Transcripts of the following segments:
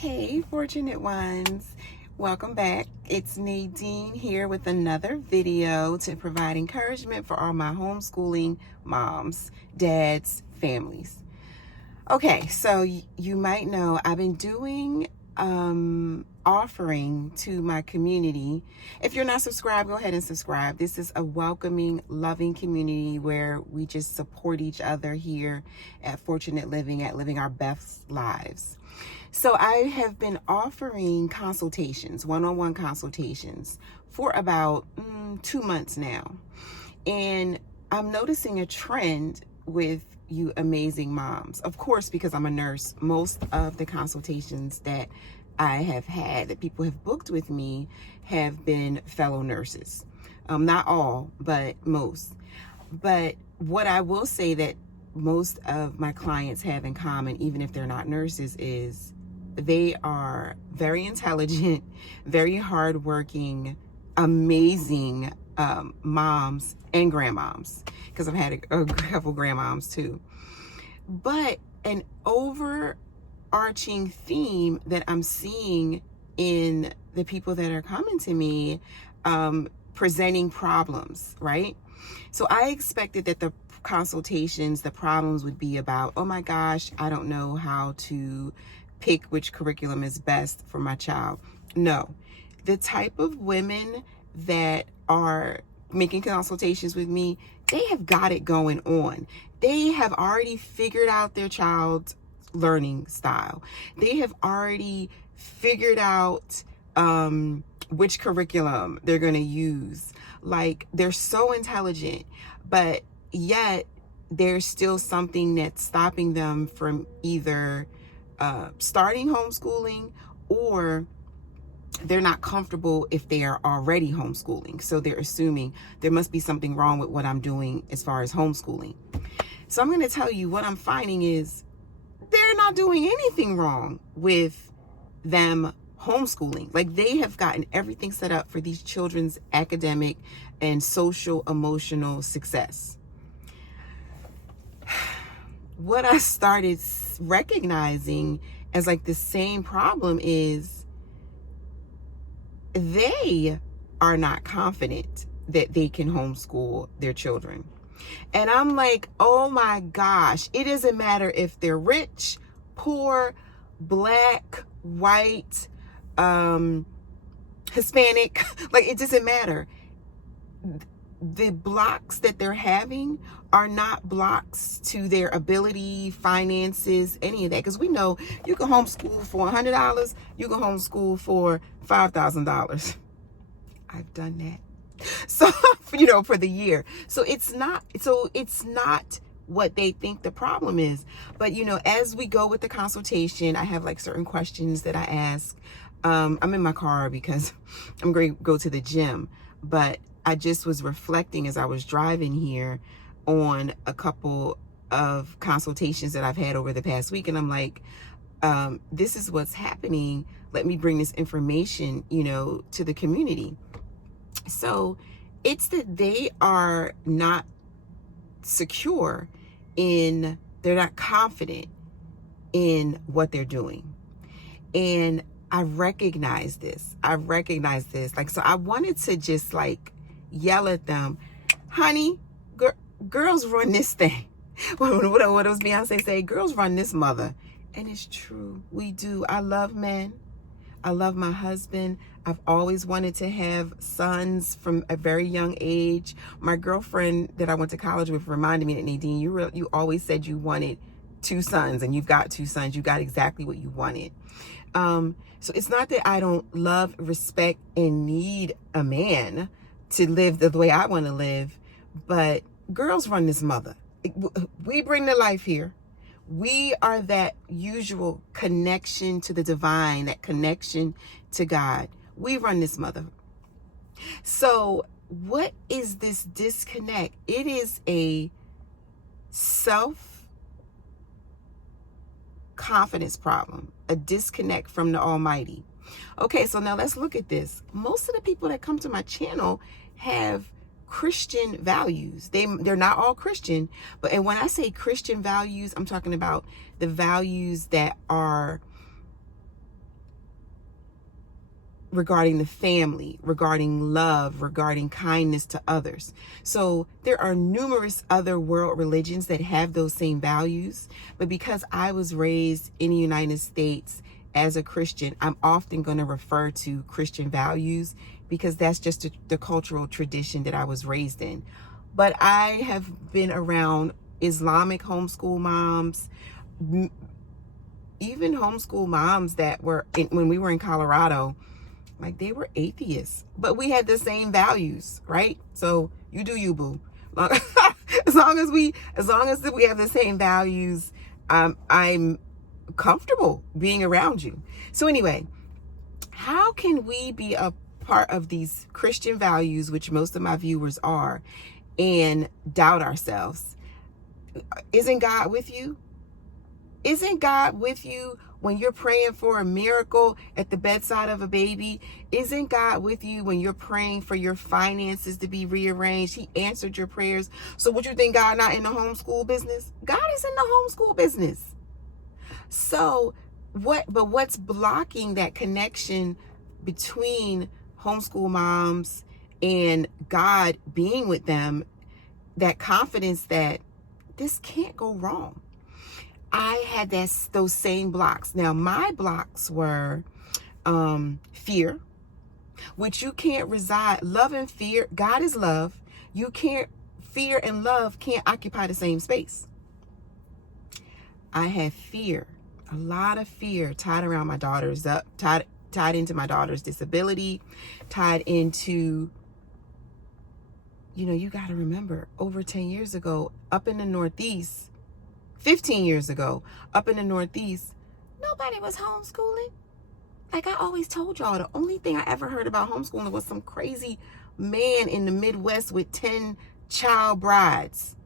Hey, fortunate ones. Welcome back. It's Nadine here with another video to provide encouragement for all my homeschooling moms, dads, families. Okay, so you might know I've been doing offering to my community. If you're not subscribed, go ahead and subscribe. This is a welcoming, loving community where we just support each other here at Fortunate Living, at living our best lives. So I have been offering consultations, one-on-one consultations for about 2 months now. And I'm noticing a trend with you amazing moms. Of course, because I'm a nurse, most of the consultations that I have had, that people have booked with me, have been fellow nurses. Not all, but most. But what I will say that most of my clients have in common, even if they're not nurses, is they are very intelligent, very hardworking, amazing moms and grandmoms, because I've had a couple grandmoms too. But an overarching theme that I'm seeing in the people that are coming to me, presenting problems, right? So I expected that the consultations, the problems would be about, oh my gosh, I don't know how to pick which curriculum is best for my child. No, the type of women that are making consultations with me, they have got it going on. They have already figured out their child's learning style. They have already figured out which curriculum they're going to use. Like, they're so intelligent, but yet there's still something that's stopping them from either starting homeschooling, or they're not comfortable if they are already homeschooling. So they're assuming there must be something wrong with what I'm doing as far as homeschooling. So I'm going to tell you what I'm finding is they're not doing anything wrong with them homeschooling. Like, they have gotten everything set up for these children's academic and social emotional success. What I started recognizing as like the same problem is they are not confident that they can homeschool their children. And I'm like, oh my gosh, it doesn't matter if they're rich, poor, black, white, Hispanic, like, it doesn't matter. The blocks that they're having are not blocks to their ability, finances, any of that. Because we know you can homeschool for $100, you can homeschool for $5,000. I've done that. So, for the year. So it's not what they think the problem is. But, as we go with the consultation, I have like certain questions that I ask. I'm in my car because I'm going to go to the gym, but I just was reflecting as I was driving here on a couple of consultations that I've had over the past week. And I'm like, this is what's happening. Let me bring this information, to the community. So it's that they are not secure they're not confident in what they're doing. And I recognize this. Like, so I wanted to just like yell at them, honey, girls run this thing. What does Beyonce say? Girls run this mother. And it's true. We do. I love men. I love my husband. I've always wanted to have sons from a very young age. My girlfriend that I went to college with reminded me that, Nadine, you always said you wanted 2 sons, and you've got 2 sons. You got exactly what you wanted. So it's not that I don't love, respect, and need a man to live the way I want to live, but girls run this mother. We bring the life here. We are that usual connection to the divine, that connection to God. We run this mother. So what is this disconnect? It is a self-confidence problem, a disconnect from the Almighty. Okay, so now let's look at this. Most of the people that come to my channel have Christian values. They're not all Christian, and when I say Christian values, I'm talking about the values that are regarding the family, regarding love, regarding kindness to others. So there are numerous other world religions that have those same values. But because I was raised in the United States as a Christian, I'm often going to refer to Christian values because that's just the cultural tradition that I was raised in. But I have been around Islamic homeschool moms, even homeschool moms that were, when we were in Colorado, like they were atheists, but we had the same values, right? So you do you, boo. As long as we have the same values, I'm comfortable being around you. So anyway, how can we be a part of these Christian values, which most of my viewers are, and doubt ourselves? Isn't God with you? Isn't God with you when you're praying for a miracle at the bedside of a baby? Isn't God with you when you're praying for your finances to be rearranged? He answered your prayers. So what you think, God not in the homeschool business? God is in the homeschool business. So what's blocking that connection between homeschool moms and God being with them, that confidence that this can't go wrong? I had those same blocks. Now, my blocks were fear, which you can't reside. Love and fear, God is love. You can't, fear and love can't occupy the same space. I had fear, a lot of fear tied around my daughter's tied into my daughter's disability, tied into, you got to remember, over 10 years ago, up in the Northeast, 15 years ago, up in the Northeast, nobody was homeschooling. Like I always told y'all, the only thing I ever heard about homeschooling was some crazy man in the Midwest with 10 child brides.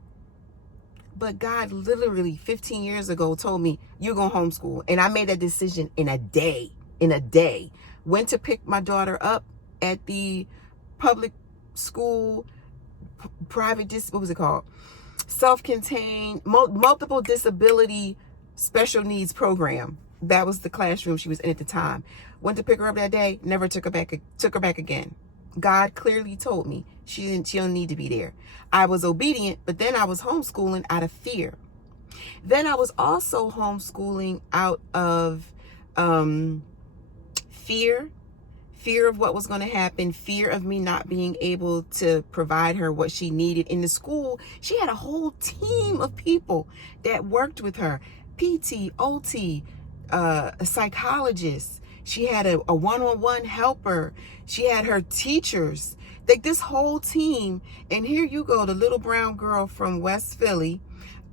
But God literally 15 years ago told me, you're going to homeschool. And I made that decision in a day. Went to pick my daughter up at the public school, private, what was it called? Self-contained, multiple disability special needs program. That was the classroom she was in at the time. Went to pick her up that day, never took her back again. God clearly told me she don't need to be there. I was obedient, but then I was homeschooling out of fear. Then I was also homeschooling out of fear of what was going to happen, fear of me not being able to provide her what she needed. In the school, she had a whole team of people that worked with her. PT, OT, a psychologist. She had a one-on-one helper. She had her teachers. Like this whole team. And here you go, the little brown girl from West Philly,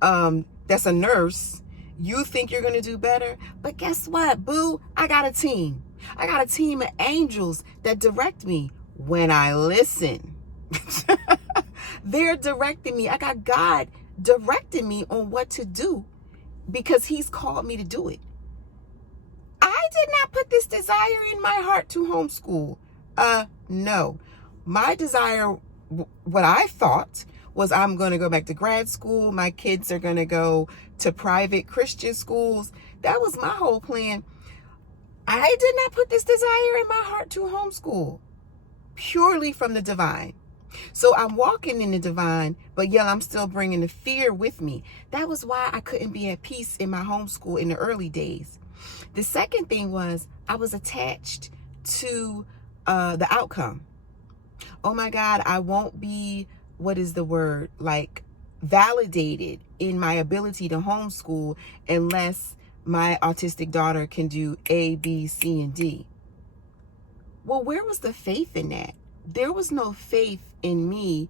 that's a nurse. You think you're going to do better? But guess what, boo? I got a team. I got a team of angels that direct me when I listen. They're directing me. I got God directing me on what to do because he's called me to do it. I did not put this desire in my heart to homeschool. No. My desire, what I thought was I'm going to go back to grad school. My kids are going to go to private Christian schools. That was my whole plan. I did not put this desire in my heart to homeschool, purely from the divine. So I'm walking in the divine, but yet I'm still bringing the fear with me. That was why I couldn't be at peace in my homeschool in the early days. The second thing was I was attached to the outcome. Oh my God, I won't be, validated in my ability to homeschool unless my autistic daughter can do A, B, C, and D. Well, where was the faith in that? There was no faith in me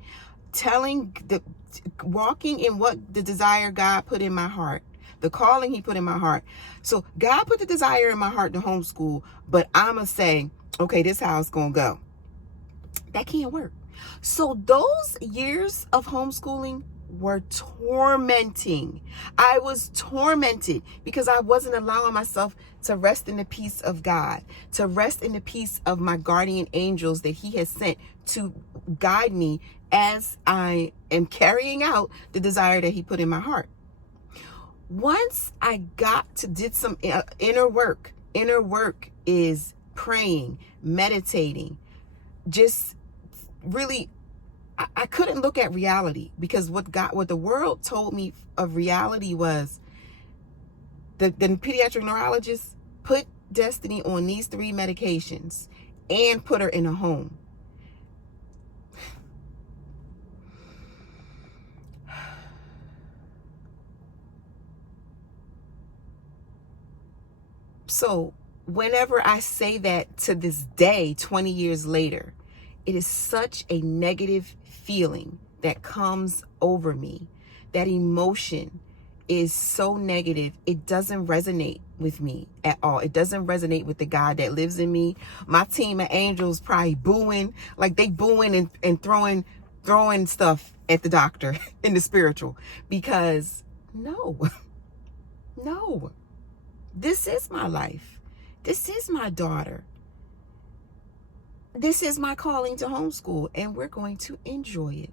walking in what the desire God put in my heart, the calling he put in my heart. So God put the desire in my heart to homeschool, but I'ma say, okay, this is how it's gonna go. That can't work. So those years of homeschooling were tormenting. I was tormented because I wasn't allowing myself to rest in the peace of God, to rest in the peace of my guardian angels that he has sent to guide me as I am carrying out the desire that he put in my heart. Once I did some inner work is praying, meditating, just really, I couldn't look at reality, because what the world told me of reality was the pediatric neurologist put Destiny on these 3 medications and put her in a home. So whenever I say that to this day, 20 years later, it is such a negative feeling that comes over me. That emotion is so negative. It doesn't resonate with me at all. It doesn't resonate with the God that lives in me. My team of angels probably booing, like they booing and throwing stuff at the doctor in the spiritual, because no, this is my life. This is my daughter. This is my calling to homeschool, and we're going to enjoy it.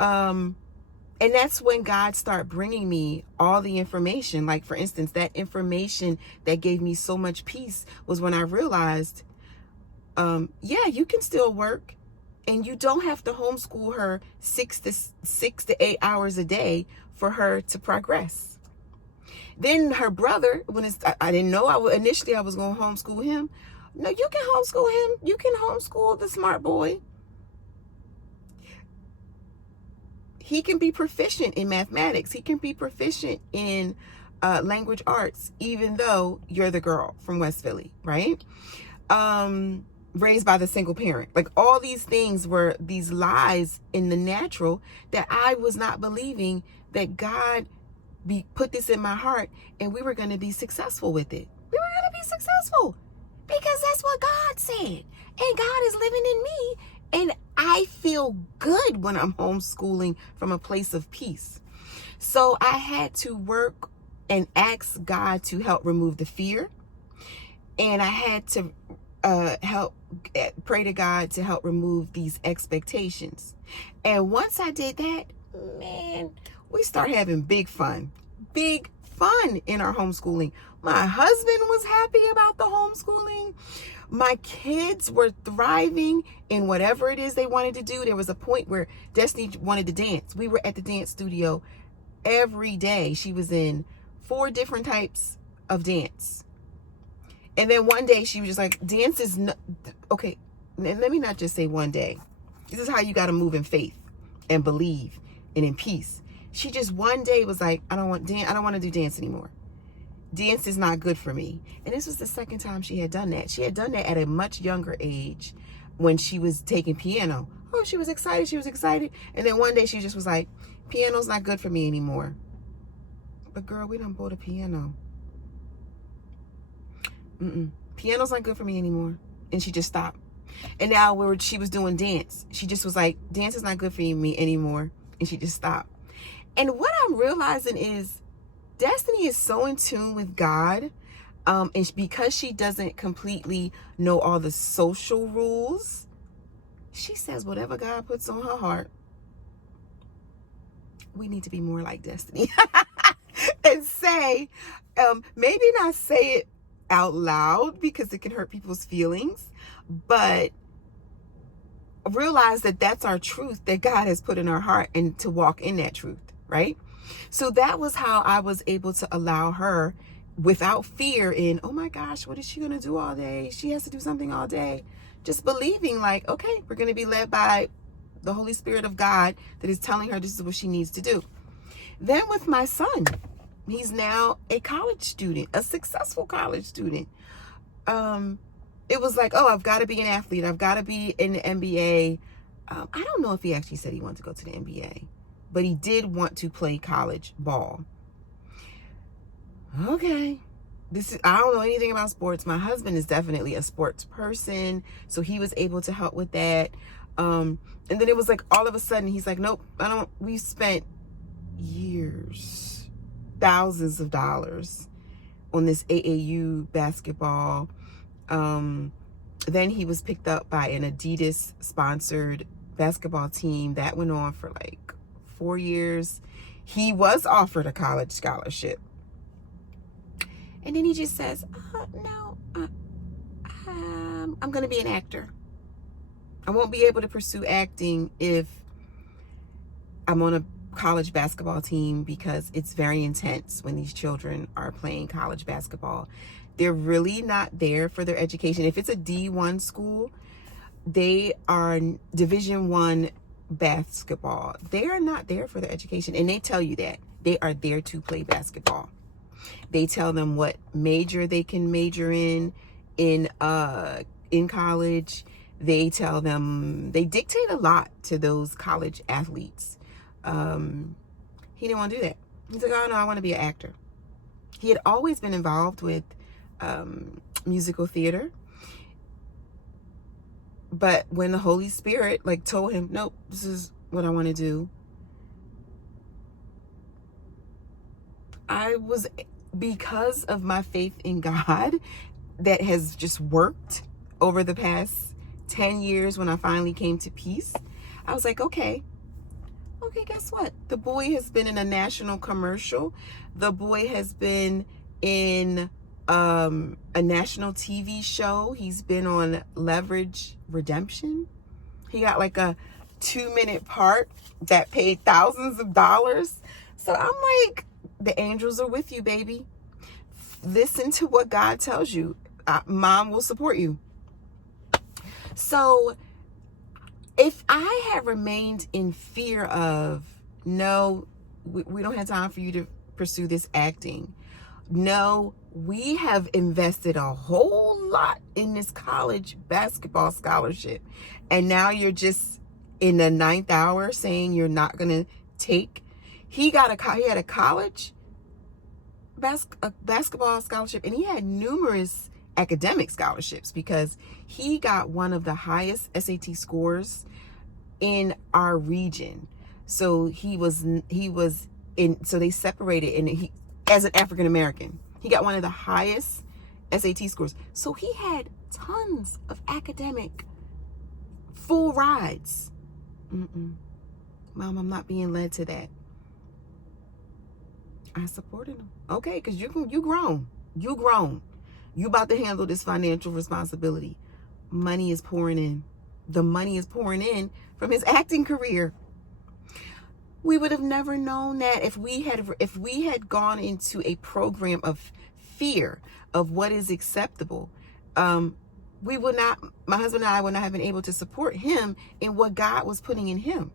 And that's when God started bringing me all the information. Like, for instance, that information that gave me so much peace was when I realized, yeah, you can still work, and you don't have to homeschool her 6 to 8 hours a day for her to progress. Then her brother, I didn't know initially I was going to homeschool him. No, you can homeschool him. You can homeschool the smart boy. He can be proficient in mathematics. He can be proficient in language arts, even though you're the girl from West Philly, right? Raised by the single parent. Like, all these things were these lies in the natural that I was not believing that God put this in my heart, and we were going to be successful with it. We were going to be successful because that's what God said. And God is living in me. And I feel good when I'm homeschooling from a place of peace. So I had to work and ask God to help remove the fear. And I had to pray to God to help remove these expectations. And once I did that, man, we started having big fun in our homeschooling. My husband was happy about the homeschooling. My kids were thriving in whatever it is they wanted to do. There was a point where Destiny wanted to dance. We were at the dance studio every day. She was in 4 different types of dance. And then one day she was just like, dance is not, okay, let me not just say one day. This is how you got to move in faith and believe and in peace. She just one day was like, I don't want to do dance anymore. Dance is not good for me. And this was the second time she had done that. She had done that at a much younger age when she was taking piano. Oh, she was excited. And then one day she just was like, piano's not good for me anymore. But girl, we done bought a piano. Piano's not good for me anymore. And she just stopped. And now she was doing dance. She just was like, dance is not good for me anymore. And she just stopped. And what I'm realizing is Destiny is so in tune with God. And because she doesn't completely know all the social rules, she says whatever God puts on her heart. We need to be more like Destiny. And say, maybe not say it out loud because it can hurt people's feelings, but realize that that's our truth that God has put in our heart, and to walk in that truth, right? So that was how I was able to allow her without fear in, oh my gosh, what is she going to do all day? She has to do something all day. Just believing like, okay, we're going to be led by the Holy Spirit of God that is telling her this is what she needs to do. Then with my son, he's now a college student, a successful college student. It was like, oh, I've got to be an athlete. I've got to be in the NBA. I don't know if he actually said he wanted to go to the NBA, but he did want to play college ball. Okay. I don't know anything about sports. My husband is definitely a sports person, so he was able to help with that. And then it was like all of a sudden he's like, nope, we spent years, thousands of dollars on this AAU basketball. Then he was picked up by an Adidas sponsored basketball team that went on for like 4 years. He was offered a college scholarship. And then he just says, no, I'm going to be an actor. I won't be able to pursue acting if I'm on a college basketball team, because it's very intense when these children are playing college basketball. They're really not there for their education. If it's a D1 school, they are Division I basketball. They are not there for their education, and they tell you that. They are there to play basketball. They tell them what major they can major in college. They tell them, they dictate a lot to those college athletes. He didn't want to do that. He's like, oh no, I want to be an actor. He had always been involved with musical theater. But when the Holy Spirit told him, nope, this is what I want to do, because of my faith in God that has just worked over the past 10 years, when I finally came to peace, I was like, okay, guess what? The boy has been in a national commercial. The boy has been in a national TV show. He's been on Leverage Redemption. He got a 2-minute part that paid thousands of dollars. So I'm like, the angels are with you, baby. Listen to what God tells you. Mom will support you. So if I had remained in fear of, no, we don't have time for you to pursue this acting. No, we have invested a whole lot in this college basketball scholarship, and now you're just in the 9th hour saying you're not going to take. He had a college basketball scholarship, and he had numerous academic scholarships, because he got one of the highest SAT scores in our region. So so they separated, and he, as an African American, he got one of the highest SAT scores. So he had tons of academic full rides. Mom, I'm not being led to that. I supported him. Okay, because you grown. You about to handle this financial responsibility. Money is pouring in. The money is pouring in from his acting career. We would have never known that if we had gone into a program of fear of what is acceptable. We would not, my husband and I would not have been able to support him in what God was putting in him.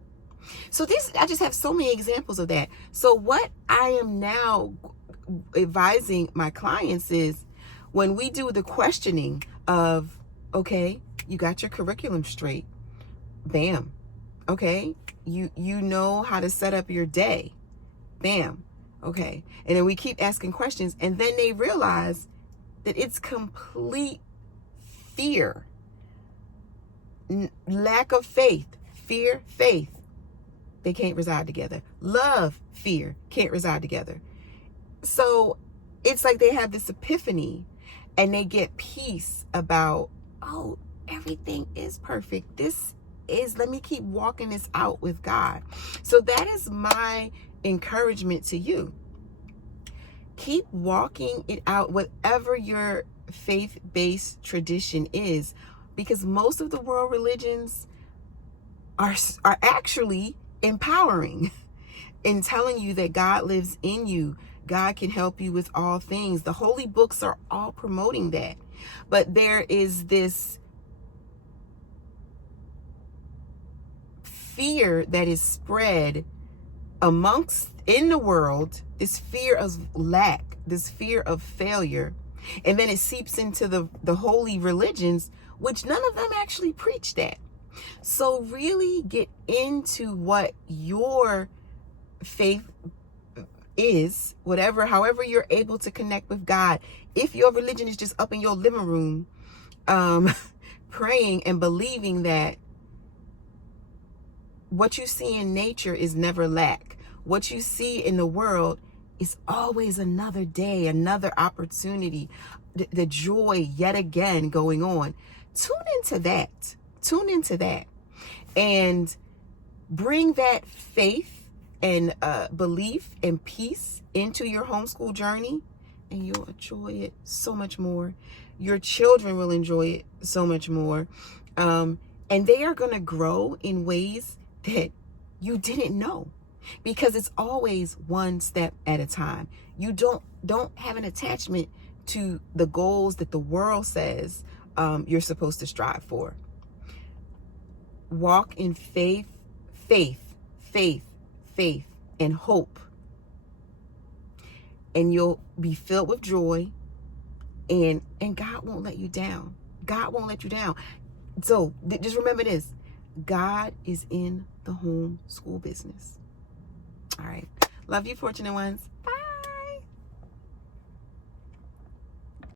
So I just have so many examples of that. So what I am now advising my clients is, when we do the questioning of, okay, you got your curriculum straight. Bam. Okay. You know how to set up your day. Bam. Okay. And then we keep asking questions, and then they realize that it's complete fear, lack of faith, fear, faith. They can't reside together. Love, fear can't reside together. So it's like they have this epiphany, and they get peace about, oh, everything is perfect. Let me keep walking this out with God. So that is my encouragement to you. Keep walking it out, whatever your faith-based tradition is, because most of the world religions are actually empowering in telling you that God lives in you. God can help you with all things. The holy books are all promoting that. But there is this fear that is spread in the world, this fear of lack, this fear of failure. And then it seeps into the holy religions, which none of them actually preach that. So really get into what your faith is, however you're able to connect with God. If your religion is just up in your living room, praying and believing that what you see in nature is never lack. What you see in the world is always another day, another opportunity, the joy yet again going on. Tune into that and bring that faith and belief and peace into your homeschool journey, and you'll enjoy it so much more. Your children will enjoy it so much more. And they are going to grow in ways that you didn't know, because it's always one step at a time. You don't have an attachment to the goals that the world says you're supposed to strive for. Walk in faith, and hope. And you'll be filled with joy, and God won't let you down. God won't let you down. So just remember this: God is in the homeschool business. All right. Love you, fortunate ones. Bye.